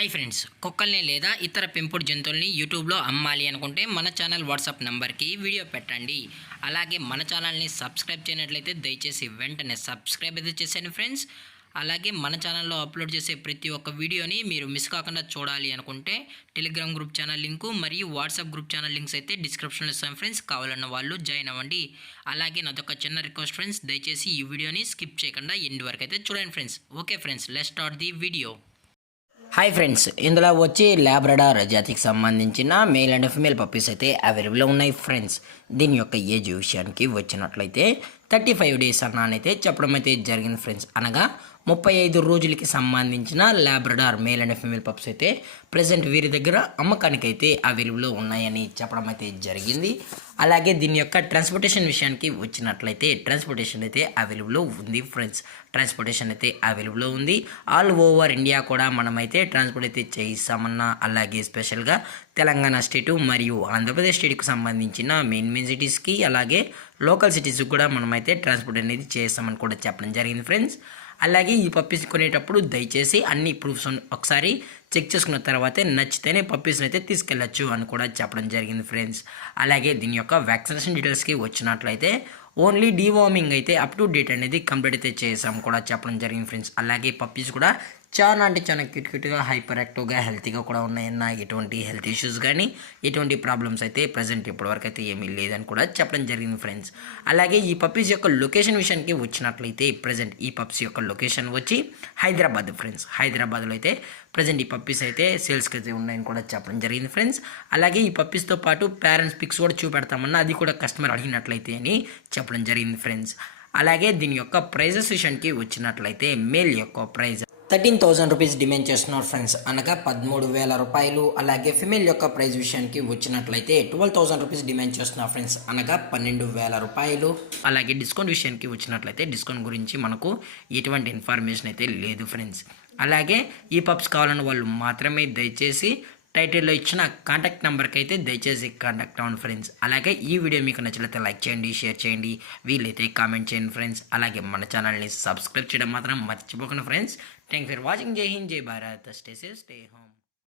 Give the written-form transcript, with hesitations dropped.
Hi friends, కుక్కల్ని లేదా ఇతర పెంపుడు జంతువుల్ని యూట్యూబ్లో అమ్మాలి అనుకుంటే మన ఛానల్ వాట్సాప్ నెంబర్కి వీడియో పెట్టండి. అలాగే మన ఛానల్ని సబ్స్క్రైబ్ చేయనట్లయితే దయచేసి వెంటనే సబ్స్క్రైబ్ అయితే చేసేయండి ఫ్రెండ్స్. అలాగే మన ఛానల్లో అప్లోడ్ చేసే ప్రతి ఒక్క వీడియోని మీరు మిస్ కాకుండా చూడాలి అనుకుంటే టెలిగ్రామ్ గ్రూప్ ఛానల్ లింకు మరియు వాట్సాప్ గ్రూప్ ఛానల్ లింక్స్ అయితే డిస్క్రిప్షన్లో ఇస్తాం ఫ్రెండ్స్. కావాలన్న వాళ్ళు జాయిన్ అవ్వండి. అలాగే నాదొక చిన్న రిక్వెస్ట్ ఫ్రెండ్స్, దయచేసి ఈ వీడియోని స్కిప్ చేయకుండా ఎండ్ వరకు అయితే చూడండి friends. Okay friends, let's start the video. Hi friends, ఇందులో వచ్చి లాబ్రడార్ జాతికి సంబంధించిన మేల్ అండ్ ఫిమేల్ పప్పీస్ అయితే అవైలబుల్లో ఉన్నాయి ఫ్రెండ్స్. దీని యొక్క ఏజ్ విషయానికి వచ్చినట్లయితే 35 డేస్ అన్నానైతే చెప్పడం అయితే జరిగింది ఫ్రెండ్స్. అనగా 35 రోజులకి సంబంధించిన Labrador male and female pups అయితే ప్రజెంట్ వీరి దగ్గర అమ్మకానికి అయితే అవైలబుల్లో ఉన్నాయని చెప్పడం అయితే జరిగింది. అలాగే దీని యొక్క ట్రాన్స్పోర్టేషన్ విషయానికి వచ్చినట్లయితే ట్రాన్స్పోర్టేషన్ అయితే అవైలబుల్లో ఉంది ఫ్రెండ్స్. ట్రాన్స్పోర్టేషన్ అయితే అవైలబుల్లో ఉంది. ఆల్ ఓవర్ ఇండియా కూడా మనమైతే ట్రాన్స్పోర్ట్ అయితే చేయిస్తామన్నా, అలాగే స్పెషల్గా తెలంగాణ స్టేటు మరియు ఆంధ్రప్రదేశ్ స్టేట్కి సంబంధించిన మెయిన్ సిటీస్కి అలాగే లోకల్ సిటీస్కి కూడా మనమైతే ట్రాన్స్పోర్ట్ అనేది చేస్తామని కూడా చెప్పడం జరిగింది ఫ్రెండ్స్. అలాగే ఈ పప్పీస్ కొనేటప్పుడు దయచేసి అన్ని ప్రూఫ్స్ ఒకసారి చెక్ చేసుకున్న తర్వాతే నచ్చితేనే పప్పీస్ని అయితే తీసుకెళ్ళచ్చు అని కూడా చెప్పడం జరిగింది ఫ్రెండ్స్. అలాగే దీని యొక్క వ్యాక్సినేషన్ డీటెయిల్స్కి వచ్చినట్లయితే ఓన్లీ డీవార్మింగ్ అయితే అప్ టు డేట్ అనేది కంప్లీట్ అయితే చేసాం కూడా చెప్పడం జరిగింది ఫ్రెండ్స్. అలాగే పప్పీస్ కూడా చాలా అంటే చాలా క్యూట్గా హైపర్ యాక్టివ్గా హెల్తీగా కూడా ఉన్నాయన్న, ఎటువంటి హెల్త్ ఇష్యూస్ కానీ ఎటువంటి ప్రాబ్లమ్స్ అయితే ప్రజెంట్ ఇప్పటివరకు అయితే ఏమీ లేదని కూడా చెప్పడం జరిగింది ఫ్రెండ్స్. అలాగే ఈ పప్పీస్ యొక్క లొకేషన్ విషయానికి వచ్చినట్లయితే ప్రజెంట్ ఈ పప్పీస్ యొక్క లొకేషన్ వచ్చి హైదరాబాద్ ఫ్రెండ్స్. హైదరాబాద్లో అయితే ప్రజెంట్ ఈ పప్పీస్ అయితే సేల్స్కి అయితే ఉన్నాయని కూడా చెప్పడం జరిగింది ఫ్రెండ్స్. అలాగే ఈ పప్పీస్తో పాటు పేరెంట్స్ పిక్స్ కూడా చూపెడతామన్నా, అది కూడా కస్టమర్ అడిగినట్లయితే అని చెప్పడం జరిగింది ఫ్రెండ్స్. అలాగే దీని యొక్క ప్రైజెస్ విషయానికి వచ్చినట్లయితే మేల్ యొక్క ప్రైజ్ 13,000 రూపీస్ డిమాండ్ చేస్తున్నారు ఫ్రెండ్స్, అనగా 13,000 రూపాయలు. అలాగే ఫిమేల్ యొక్క ప్రైస్ విషయానికి వచ్చినట్లయితే 12,000 రూపీస్ డిమాండ్ చేస్తున్నారు ఫ్రెండ్స్, అనగా 12,000 రూపాయలు. అలాగే డిస్కౌంట్ విషయానికి వచ్చినట్లయితే డిస్కౌంట్ గురించి మనకు ఎటువంటి ఇన్ఫర్మేషన్ అయితే లేదు ఫ్రెండ్స్. అలాగే ఈ పప్స్ కావాలన్న వాళ్ళు మాత్రమే దయచేసి టైటిల్లో ఇచ్చిన కాంటాక్ట్ నెంబర్కి అయితే దయచేసి కాంటాక్ట్ అవ్వండి ఫ్రెండ్స్. అలాగే ఈ వీడియో మీకు నచ్చినట్లయితే లైక్ చేయండి, షేర్ చేయండి, వీలైతే కామెంట్ చేయండి ఫ్రెండ్స్. అలాగే మన ఛానల్ని సబ్స్క్రైబ్ చేయడం మాత్రం మర్చిపోకండి ఫ్రెండ్స్. Thank for watching. జై హింద్, జై Bharat, stay safe, stay home.